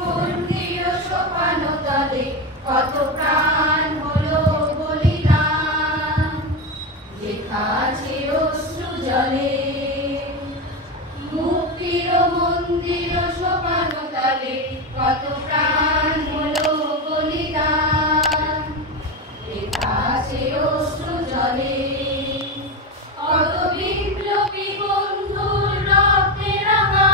মন্দির সোপানো তলে কত প্রাণ হলো বলিদান, লেখা আছে অশ্রু জলে। মুক্তির মন্দির সোপানো তলে কত প্রাণ হলো বলিদান, লেখা আছে অশ্রু জলে। কত বিপ্লবী বন্ধুর রক্তে রাঙা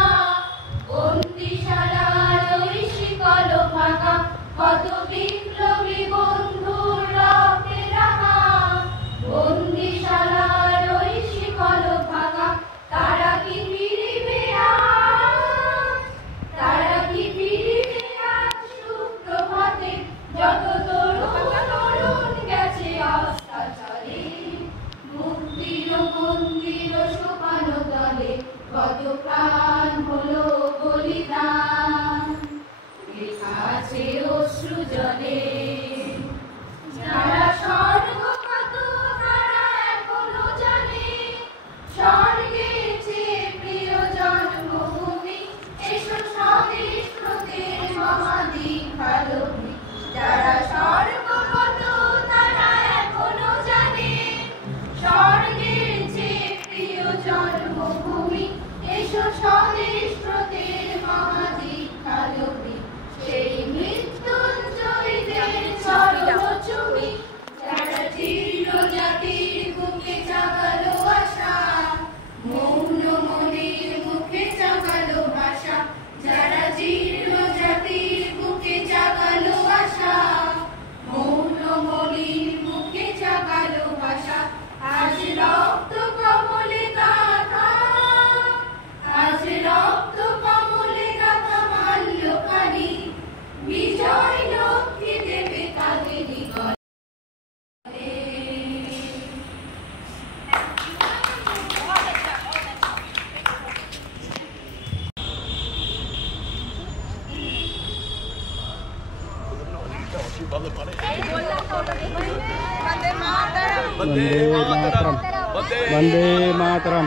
বন্দিশালার ওই শিকল ভাঙা, কত বিপ্লবী বন্ধুর রক্তে রাঙা বন্দিশালার ওই শিকল ভাঙা। তারা কি ফিরিবে আজ, তারা কি ফিরিবে আজ সুপ্রভাতে, যত তরুণ গেছে আস্থা চলে। মুক্তির মন্দির সোপানো তলে কত প্রাণ হলো বলিদান, লেখা আছে অশ্রু জলে। যারা স্বর্গগত তারা এখনো জানে স্বর্গের চেয়ে প্রিয় জন্মভূমি, এসো স্বদেশ ব্রতের মহাদীক্ষালোভী। যারা স্বর্গগত তারা এখনো জানে স্বর্গের চেয়ে প্রিয় জন্মভূমি, এসো স্বদেশ ব্রতের মহাদীক্ষালোভী। সেই মৃত্যুঞ্জয়ীদের চরণচুমি, যারা জীর্ণ জাতির বুকে জাগালো আশা, মৌন মনের মুখে জাগালো ভাষা। যারা জীর্ণ জাতির বুকে জাগালো আশা, মৌন মনের মুখে জাগালো ভাষা। আজ রক্ত কমলে গাথা, আজ রক্ত কমলে গাথা মাল্যকানি, বিজয় লক্ষ্মী দেবে তাদেরই গলে। वंदे मातरम।